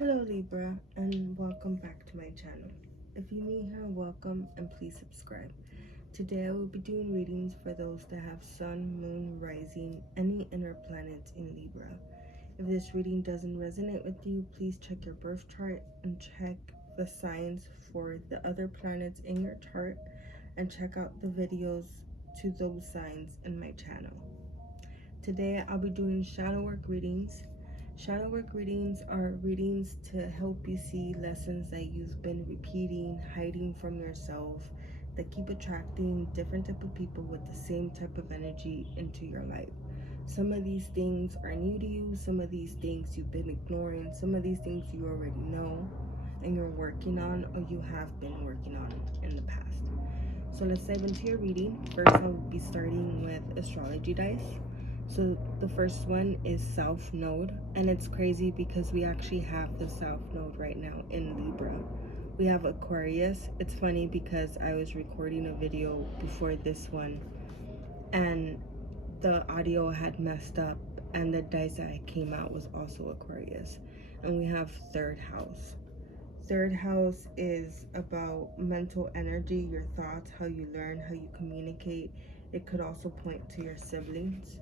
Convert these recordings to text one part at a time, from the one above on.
Hello Libra, and welcome back to my channel. If you're new here, welcome and please subscribe. Today I will be doing readings for those that have sun, moon, rising, any inner planets in Libra. If this reading doesn't resonate with you, please check your birth chart and check the signs for the other planets in your chart, and check out the videos to those signs in my channel. Today I'll be doing shadow work readings. Shadow work readings are readings to help you see lessons that you've been repeating, hiding from yourself, that keep attracting different type of people with the same type of energy into your life. Some of these things are new to you, some of these things you've been ignoring, some of these things you already know and you're working on, or you have been working on in the past. So let's dive into your reading. First, I'll be starting with astrology dice. So the first one is South Node, and it's crazy because we actually have the South Node right now in Libra. We have Aquarius. It's funny because I was recording a video before this one and the audio had messed up, and the dice that came out was also Aquarius. And we have third house. Third house is about mental energy, your thoughts, how you learn, how you communicate. It could also point to your siblings.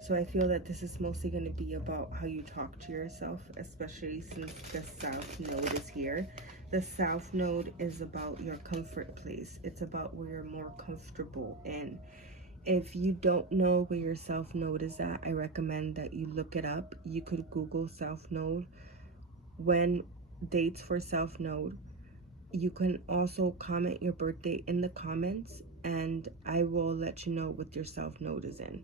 So I feel that this is mostly going to be about how you talk to yourself, especially since the South Node is here. The South Node is about your comfort place. It's about where you're more comfortable in. If you don't know where your South Node is at, I recommend that you look it up. You could Google South Node, when dates for South Node. You can also comment your birthday in the comments, and I will let you know what your South Node is in.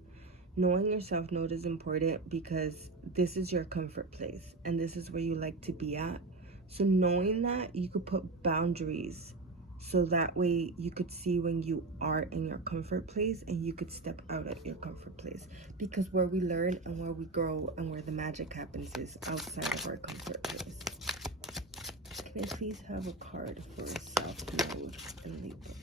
Knowing your South Node is important because this is your comfort place and this is where you like to be at. So knowing that, you could put boundaries so that way you could see when you are in your comfort place and you could step out of your comfort place, because where we learn and where we grow and where the magic happens is outside of our comfort place. Can I please have a card for South Node and Libra?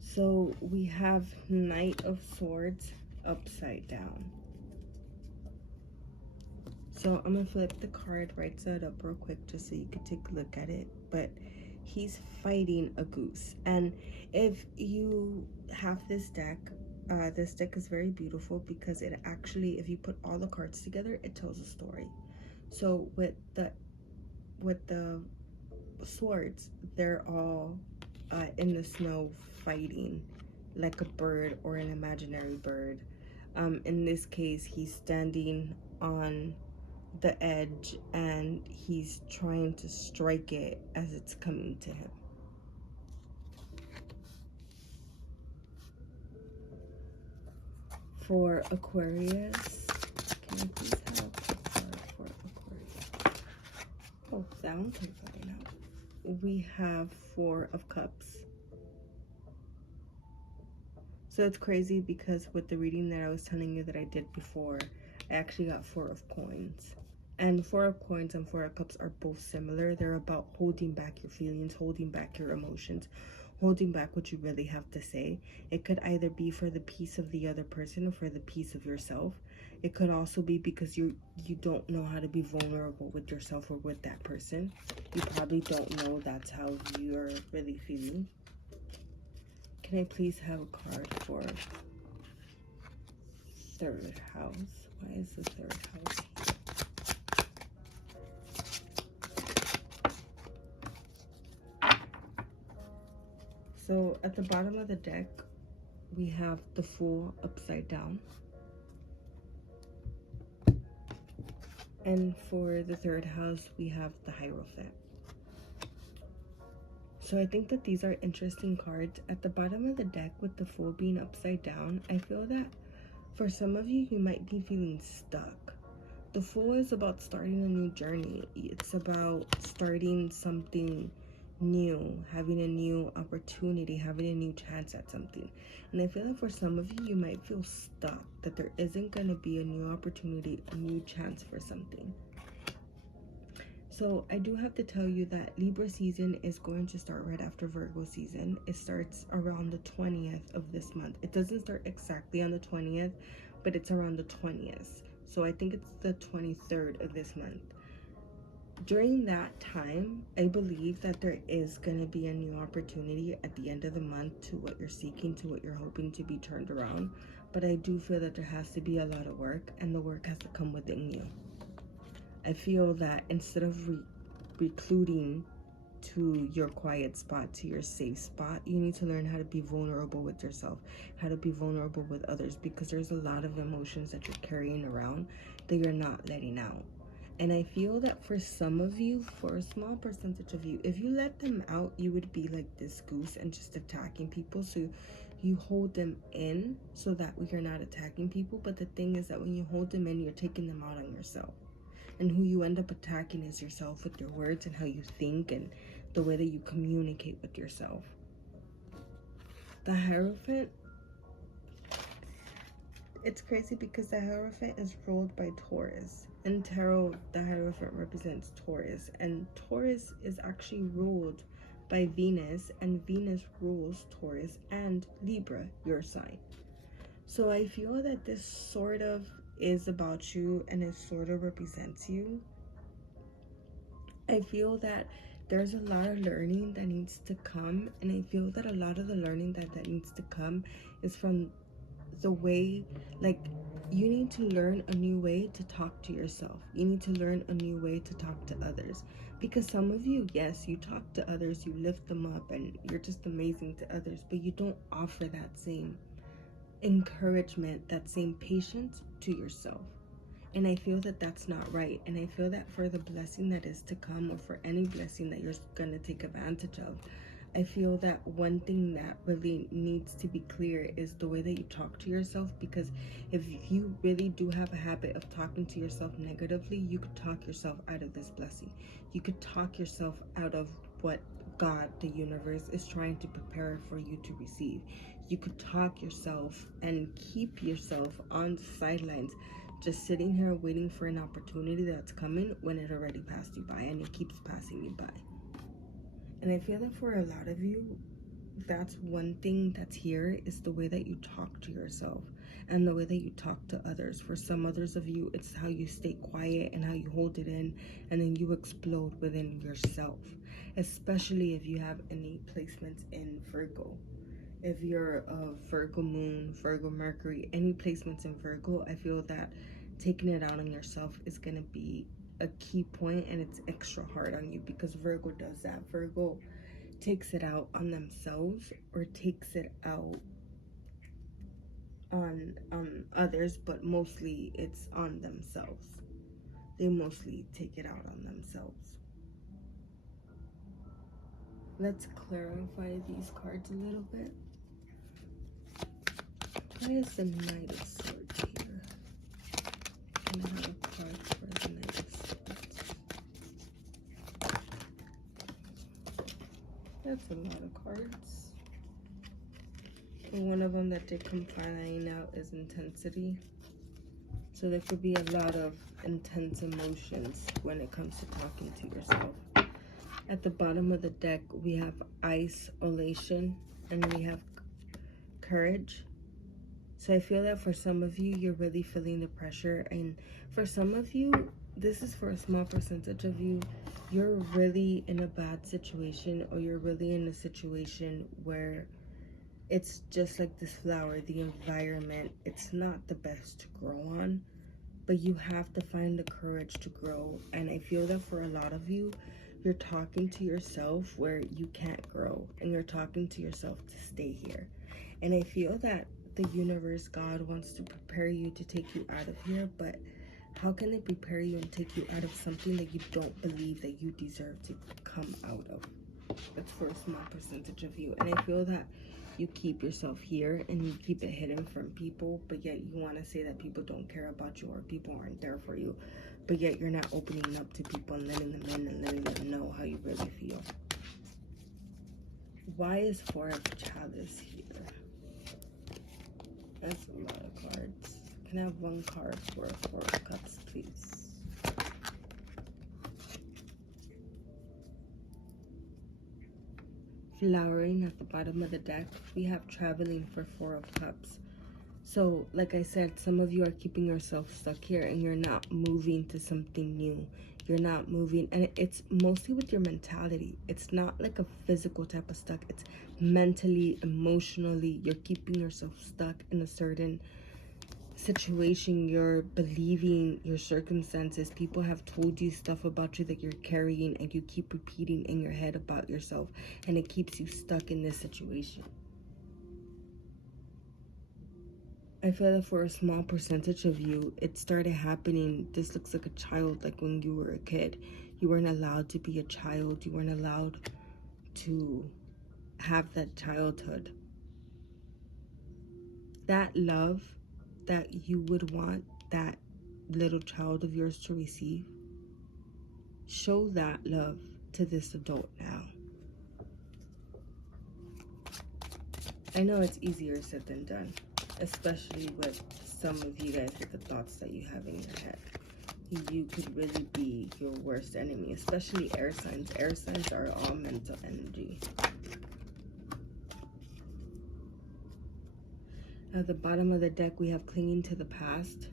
So we have Knight of Swords upside down. So I'm gonna flip the card right side up real quick just so you can take a look at it. But he's fighting a goose. And if you have this deck is very beautiful because it actually, if you put all the cards together, it tells a story. So with the swords, they're all in the snow fighting like a bird or an imaginary bird. In this case, he's standing on the edge and he's trying to strike it as it's coming to him. For Aquarius, can I please have a card for Aquarius? Oh, that one came flying out. We have Four of Cups. So it's crazy because with the reading that I was telling you that I did before, I actually got Four of Coins. And Four of Coins and Four of Cups are both similar. They're about holding back your feelings, holding back your emotions, holding back what you really have to say. It could either be for the peace of the other person or for the peace of yourself. It could also be because you don't know how to be vulnerable with yourself or with that person. You probably don't know that's how you're really feeling. Can I please have a card for third house? Why is the third house here? So at the bottom of the deck, we have the Fool upside down. And for the third house, we have the Hierophant. So I think that these are interesting cards. At the bottom of the deck with the Fool being upside down, I feel that for some of you, you might be feeling stuck. The Fool is about starting a new journey. It's about starting something new, having a new opportunity, having a new chance at something. And I feel like for some of you, you might feel stuck, that there isn't going to be a new opportunity, a new chance for something. So I do have to tell you that Libra season is going to start right after Virgo season. It starts around the 20th of this month. It doesn't start exactly on the 20th, but it's around the 20th. So I think it's the 23rd of this month. During that time, I believe that there is going to be a new opportunity at the end of the month to what you're seeking, to what you're hoping to be turned around. But I do feel that there has to be a lot of work, and the work has to come within you. I feel that instead of recluding to your quiet spot, to your safe spot, you need to learn how to be vulnerable with yourself, how to be vulnerable with others, because there's a lot of emotions that you're carrying around that you're not letting out. And I feel that for some of you, for a small percentage of you, if you let them out, you would be like this goose and just attacking people. So you hold them in so that you're not attacking people. But the thing is that when you hold them in, you're taking them out on yourself. And who you end up attacking is yourself, with your words and how you think and the way that you communicate with yourself. The Hierophant, it's crazy because the Hierophant is ruled by Taurus. In tarot, the Hierophant represents Taurus, and Taurus is actually ruled by Venus, and Venus rules Taurus and Libra, your sign. So I feel that this sort of is about you, and it sort of represents you. I feel that there's a lot of learning that needs to come, and I feel that a lot of the learning that needs to come is from the way, like, you need to learn a new way to talk to yourself. You need to learn a new way to talk to others, because some of you, yes, you talk to others, you lift them up, and you're just amazing to others, but you don't offer that same encouragement, that same patience to yourself. And I feel that that's not right. And I feel that for the blessing that is to come, or for any blessing that you're going to take advantage of, I feel that one thing that really needs to be clear is the way that you talk to yourself. Because if you really do have a habit of talking to yourself negatively, you could talk yourself out of this blessing. You could talk yourself out of what God, the universe, is trying to prepare for you to receive. You could talk yourself and keep yourself on the sidelines, just sitting here waiting for an opportunity that's coming when it already passed you by, and it keeps passing you by. And I feel that for a lot of you, that's one thing that's here, is the way that you talk to yourself and the way that you talk to others. For some others of you, it's how you stay quiet and how you hold it in, and then you explode within yourself, especially if you have any placements in Virgo. If you're a Virgo moon, Virgo Mercury, any placements in Virgo, I feel that taking it out on yourself is going to be a key point, and it's extra hard on you because Virgo does that. Virgo takes it out on themselves, or takes it out on others, but mostly it's on themselves. They mostly take it out on themselves. Let's clarify these cards a little bit. Why is the Knight of Swords here? Can I have a card for the Knight of Swords? That's a lot of cards. And one of them that did come flying out is intensity. So there could be a lot of intense emotions when it comes to talking to yourself. At the bottom of the deck, we have isolation, and we have courage. So I feel that for some of you, you're really feeling the pressure. And for some of you, this is for a small percentage of you, you're really in a bad situation, or you're really in a situation where it's just like this flower, the environment, it's not the best to grow on, but you have to find the courage to grow. And I feel that for a lot of you, you're talking to yourself where you can't grow, and you're talking to yourself to stay here. And I feel that the universe, God, wants to prepare you to take you out of here, but how can it prepare you and take you out of something that you don't believe that you deserve to come out of? That's for a small percentage of you. And I feel that you keep yourself here and you keep it hidden from people, but yet you want to say that people don't care about you or people aren't there for you, but yet you're not opening up to people and letting them in and letting them know how you really feel. Why is Four of Chalice here? That's a lot of cards. Can I have one card for Four of Cups, please? Flowering at the bottom of the deck, we have traveling for Four of Cups. So, like I said, some of you are keeping yourself stuck here and you're not moving to something new. You're not moving, and it's mostly with your mentality. It's not like a physical type of stuck. It's mentally, emotionally. You're keeping yourself stuck in a certain situation. You're believing your circumstances. People have told you stuff about you that you're carrying, and you keep repeating in your head about yourself, and it keeps you stuck in this situation. I feel that for a small percentage of you, it started happening. This looks like a child, like when you were a kid. You weren't allowed to be a child. You weren't allowed to have that childhood. That love that you would want that little child of yours to receive, show that love to this adult now. I know it's easier said than done, especially with some of you guys with the thoughts that you have in your head. You could really be your worst enemy, especially air signs. Air signs are all mental energy. At the bottom of the deck, we have clinging to the past.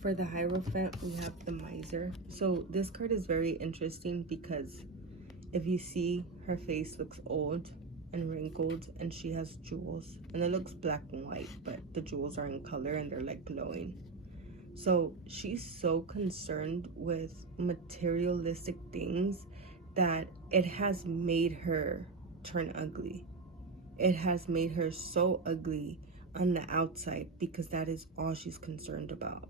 For the Hierophant, we have the Miser. So this card is very interesting because if you see, her face looks old and wrinkled, and she has jewels. And it looks black and white, but the jewels are in color and they're like glowing. So she's so concerned with materialistic things that it has made her turn ugly. It has made her so ugly on the outside because that is all she's concerned about.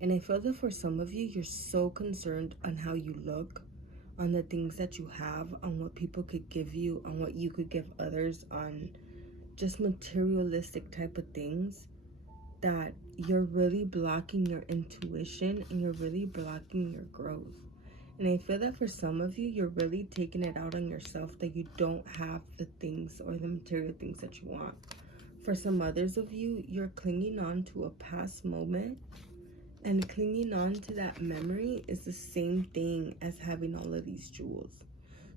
And I feel that for some of you, you're so concerned on how you look, on the things that you have, on what people could give you, on what you could give others, on just materialistic type of things, that you're really blocking your intuition and you're really blocking your growth. And I feel that for some of you, you're really taking it out on yourself that you don't have the things or the material things that you want. For some others of you, you're clinging on to a past moment, and clinging on to that memory is the same thing as having all of these jewels.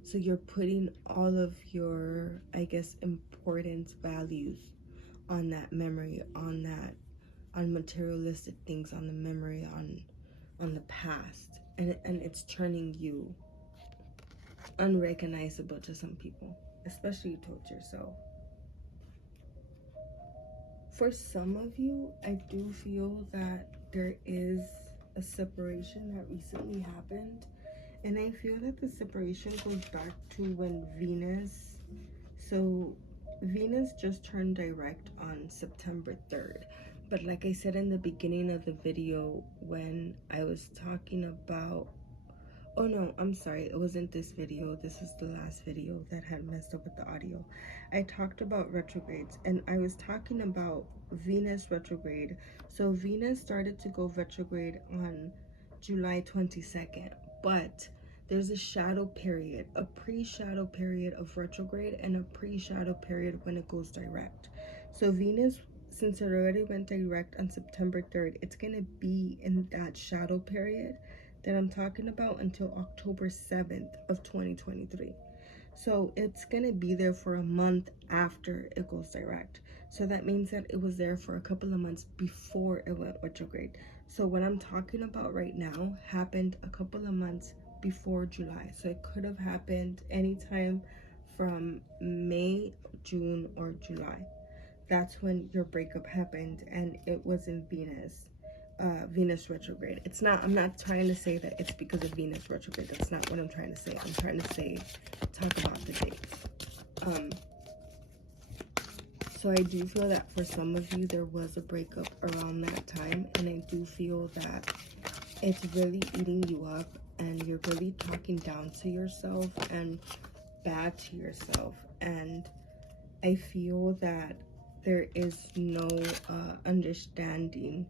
So you're putting all of your, I guess, importance, values on that memory, on materialistic things, on the memory, on the past, and it's turning you unrecognizable to some people, especially towards yourself. For some of you, I do feel that there is a separation that recently happened, and I feel that the separation goes back to when Venus just turned direct on September 3rd. But like I said in the beginning of the video, when I was talking about, oh no, I'm sorry, it wasn't this video. This is the last video that had messed up with the audio. I talked about retrogrades, and I was talking about Venus retrograde. So Venus started to go retrograde on July 22nd, but there's a shadow period, a pre-shadow period of retrograde, and a pre-shadow period when it goes direct. So Venus, since it already went direct on September 3rd, it's going to be in that shadow period that I'm talking about until October 7th of 2023. So it's going to be there for a month after it goes direct. So that means that it was there for a couple of months before it went retrograde. So what I'm talking about right now happened a couple of months before July. So it could have happened anytime from May, June, or July. That's when your breakup happened, and it was in Venus retrograde. I'm not trying to say that it's because of Venus retrograde. That's not what I'm trying to say. I'm trying to say, talk about the dates. So I do feel that for some of you, there was a breakup around that time, and I do feel that it's really eating you up, and you're really talking down to yourself and bad to yourself. And I feel that there is no understanding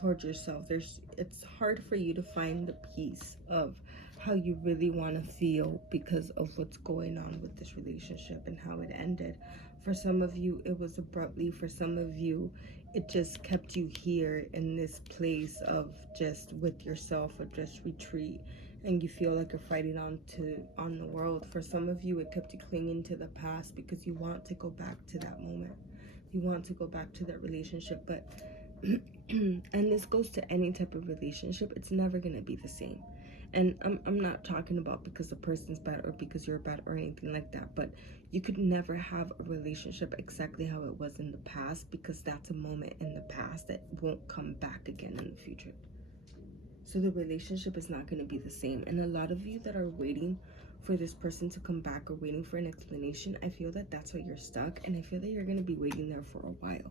towards yourself. It's hard for you to find the peace of how you really want to feel because of what's going on with this relationship and how it ended. For some of you, it was abruptly. For some of you, it just kept you here in this place of just with yourself, or just retreat, and you feel like you're fighting on the world. For some of you, it kept you clinging to the past because you want to go back to that moment. you want to go back to that relationship, but and this goes to any type of relationship, it's never going to be the same. And I'm not talking about because the person's bad or because you're bad or anything like that, but you could never have a relationship exactly how it was in the past, because that's a moment in the past that won't come back again in the future. So the relationship is not going to be the same. And a lot of you that are waiting for this person to come back or waiting for an explanation, I feel that that's why you're stuck, and I feel that you're going to be waiting there for a while.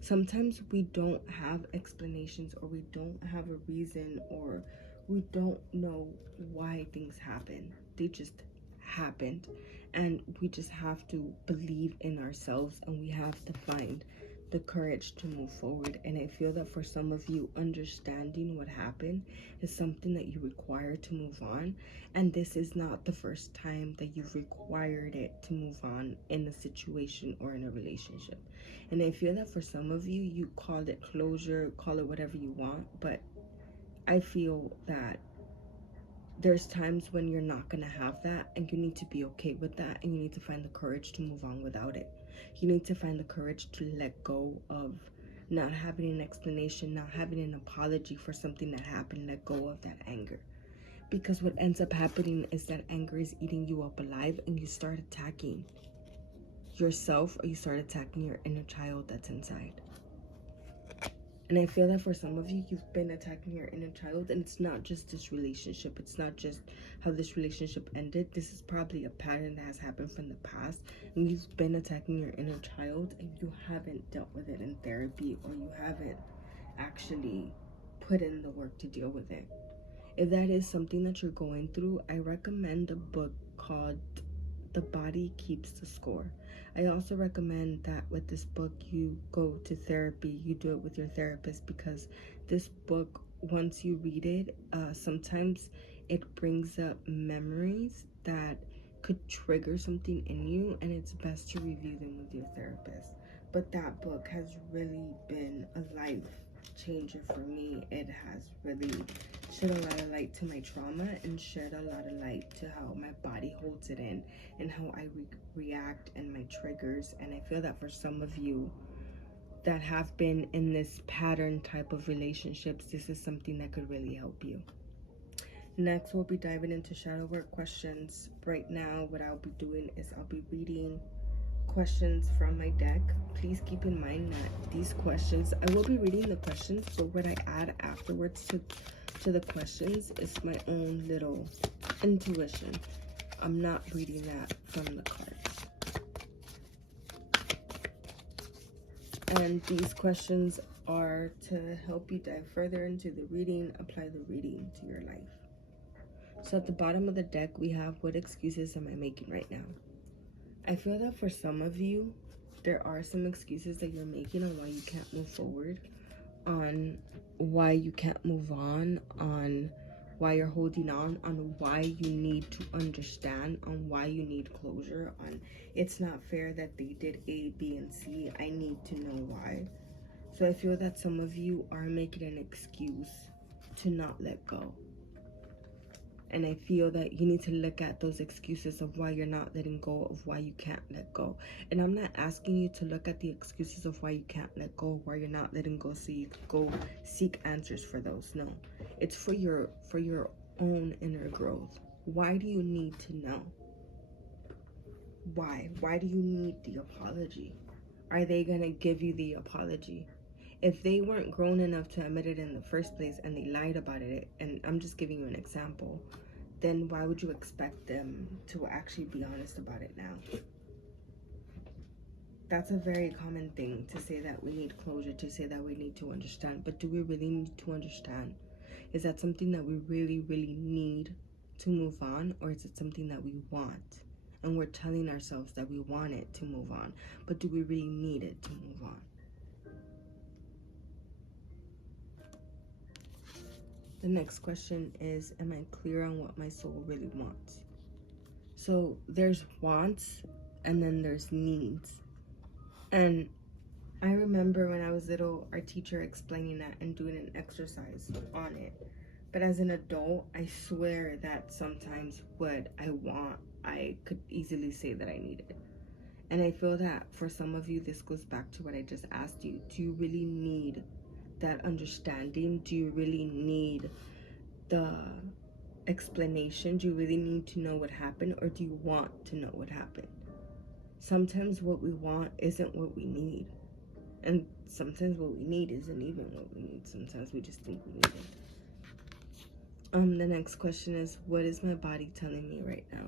Sometimes we don't have explanations, or we don't have a reason, or we don't know why things happen. They just happened, and we just have to believe in ourselves, and we have to find the courage to move forward. And I feel that for some of you, understanding what happened is something that you require to move on, and this is not the first time that you've required it to move on in a situation or in a relationship. And I feel that for some of you, you called it closure, call it whatever you want, but I feel that there's times when you're not going to have that, and you need to be okay with that, and you need to find the courage to move on without it. You need to find the courage to let go of not having an explanation, not having an apology for something that happened. Let go of that anger. Because what ends up happening is that anger is eating you up alive, and you start attacking yourself, or you start attacking your inner child that's inside. And I feel that for some of you, you've been attacking your inner child, and it's not just this relationship. It's not just how this relationship ended. This is probably a pattern that has happened from the past, and you've been attacking your inner child, and you haven't dealt with it in therapy, or you haven't actually put in the work to deal with it. If that is something that you're going through, I recommend a book called The Body Keeps the Score. I also recommend that with this book, you go to therapy, you do it with your therapist, because this book, once you read it, sometimes it brings up memories that could trigger something in you, and it's best to review them with your therapist. But that book has really been a life changer for me. It has really shed a lot of light to my trauma, and shed a lot of light to how my body holds it in, and how I react, and my triggers. And I feel that for some of you that have been in this pattern type of relationships, this is something that could really help you. Next, we'll be diving into shadow work questions. Right now, what I'll be doing is I'll be reading questions from my deck. Please keep in mind that these questions, I will be reading the questions, but what I add afterwards to the questions is my own little intuition. I'm not reading that from the cards. And these questions are to help you dive further into the reading, apply the reading to your life. So at the bottom of the deck, we have, what excuses am I making right now? I feel that for some of you, there are some excuses that you're making on why you can't move forward, on why you can't move on why you're holding on why you need to understand, on why you need closure, on it's not fair that they did A, B, and C. I need to know why. So I feel that some of you are making an excuse to not let go. And I feel that you need to look at those excuses of why you're not letting go, of why you can't let go. And I'm not asking you to look at the excuses of why you can't let go, why you're not letting go, so you can go seek answers for those. No, it's for your own inner growth. Why do you need to know? Why do you need the apology? Are they gonna give you the apology? If they weren't grown enough to admit it in the first place, and they lied about it, and I'm just giving you an example, then why would you expect them to actually be honest about it now? That's a very common thing to say, that we need closure, to say that we need to understand. But do we really need to understand? Is that something that we really, really need to move on? Or is it something that we want? And we're telling ourselves that we want it to move on. But do we really need it to move on? The next question is, am I clear on what my soul really wants? So there's wants, and then there's needs. And I remember when I was little, our teacher explaining that and doing an exercise on it. But as an adult, I swear that sometimes what I want, I could easily say that I need it. And I feel that for some of you, this goes back to what I just asked you. Do you really need that understanding? Do you really need the explanation? Do you really need to know what happened, or do you want to know what happened? Sometimes what we want isn't what we need, and sometimes what we need isn't even what we need. Sometimes we just think we need it. The next question is, what is my body telling me right now?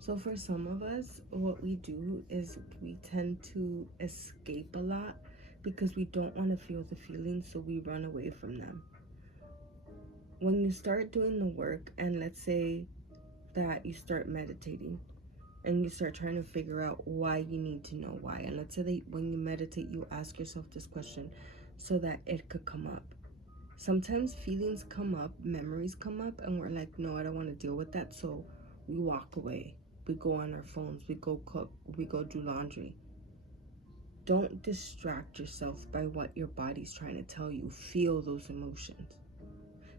So for some of us, what we do is we tend to escape a lot because we don't want to feel the feelings, so we run away from them. When you start doing the work, and let's say that you start meditating and you start trying to figure out why you need to know why, and let's say that when you meditate, you ask yourself this question so that it could come up. Sometimes feelings come up, memories come up, and we're like, no, I don't want to deal with that, so we walk away. We go on our phones, we go cook, we go do laundry. Don't distract yourself by what your body's trying to tell you. Feel those emotions.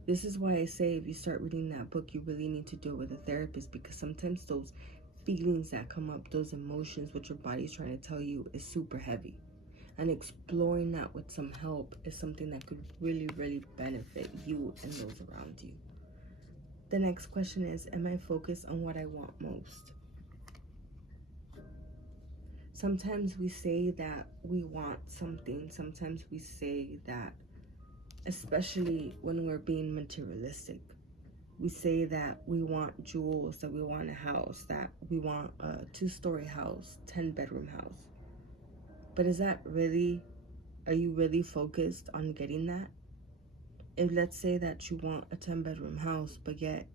This is why I say if you start reading that book, you really need to do it with a therapist, because sometimes those feelings that come up, those emotions, what your body's trying to tell you is super heavy. And exploring that with some help is something that could really, really benefit you and those around you. The next question is, am I focused on what I want most? Sometimes we say that we want something. Sometimes we say that, especially when we're being materialistic, we say that we want jewels, that we want a house, that we want a 2-story house, 10-bedroom house. But is that really, are you really focused on getting that? If let's say that you want a 10-bedroom house, but yet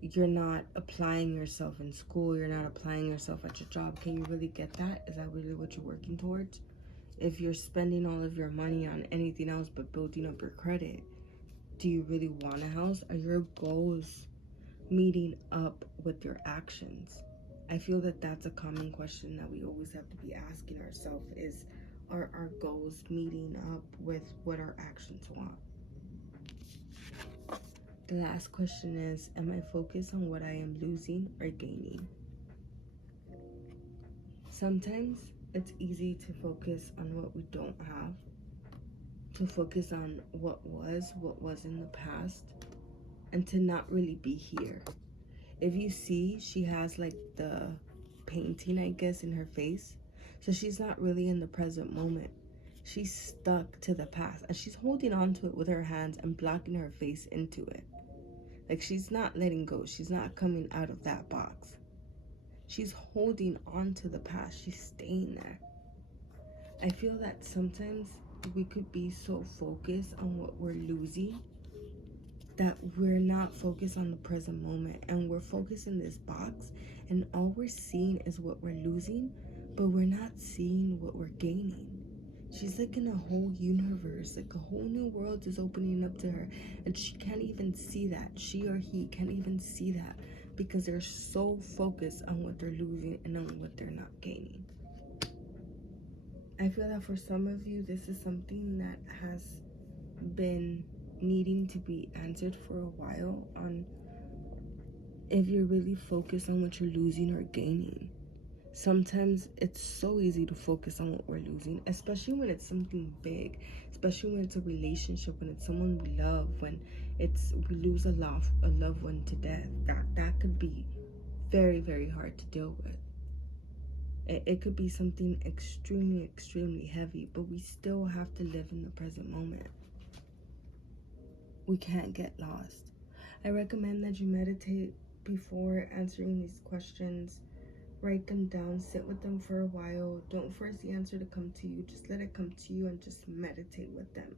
you're not applying yourself in school, you're not applying yourself at your job, can you really get that? Is that really what you're working towards? If you're spending all of your money on anything else but building up your credit, do you really want a house? Are your goals meeting up with your actions? I feel that that's a common question that we always have to be asking ourselves is, are our goals meeting up with what our actions want? The last question is, am I focused on what I am losing or gaining? Sometimes it's easy to focus on what we don't have, to focus on what was in the past, and to not really be here. If you see, she has like the painting, I guess, in her face. So she's not really in the present moment. She's stuck to the past, and she's holding on to it with her hands and blocking her face into it. Like, she's not letting go. She's not coming out of that box. She's holding on to the past. She's staying there. I feel that sometimes we could be so focused on what we're losing that we're not focused on the present moment, and we're focused in this box, and all we're seeing is what we're losing, but we're not seeing what we're gaining. She's like in a whole universe, like a whole new world is opening up to her, and she can't even see that. She or he can't even see that because they're so focused on what they're losing and on what they're not gaining. I feel that for some of you, this is something that has been needing to be answered for a while, on if you're really focused on what you're losing or gaining. Sometimes it's so easy to focus on what we're losing, especially when it's something big, especially when it's a relationship, when it's someone we love, when we lose a loved one to death. That could be very, very hard to deal with. It could be something extremely, extremely heavy, but we still have to live in the present moment. We can't get lost. I recommend that you meditate before answering these questions. Write them down, sit with them for a while. Don't force the answer to come to you. Just let it come to you and just meditate with them.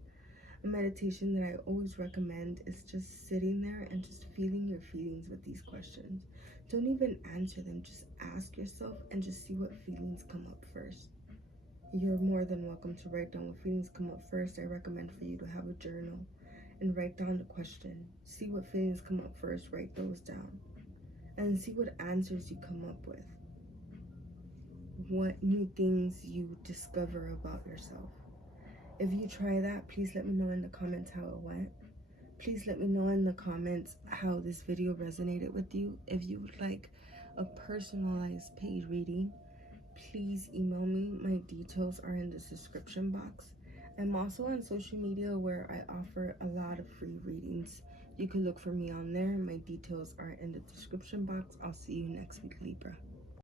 A meditation that I always recommend is just sitting there and just feeling your feelings with these questions. Don't even answer them. Just ask yourself and just see what feelings come up first. You're more than welcome to write down what feelings come up first. I recommend for you to have a journal and write down the question. See what feelings come up first. Write those down. And see what answers you come up with. What new things you discover about yourself. If you try that, please let me know in the comments how it went. Please let me know in the comments how this video resonated with you. If you would like a personalized paid reading, please email me. My details are in the description box. I'm also on social media where I offer a lot of free readings. You can look for me on there. My details are in the description box. I'll see you next week, Libra.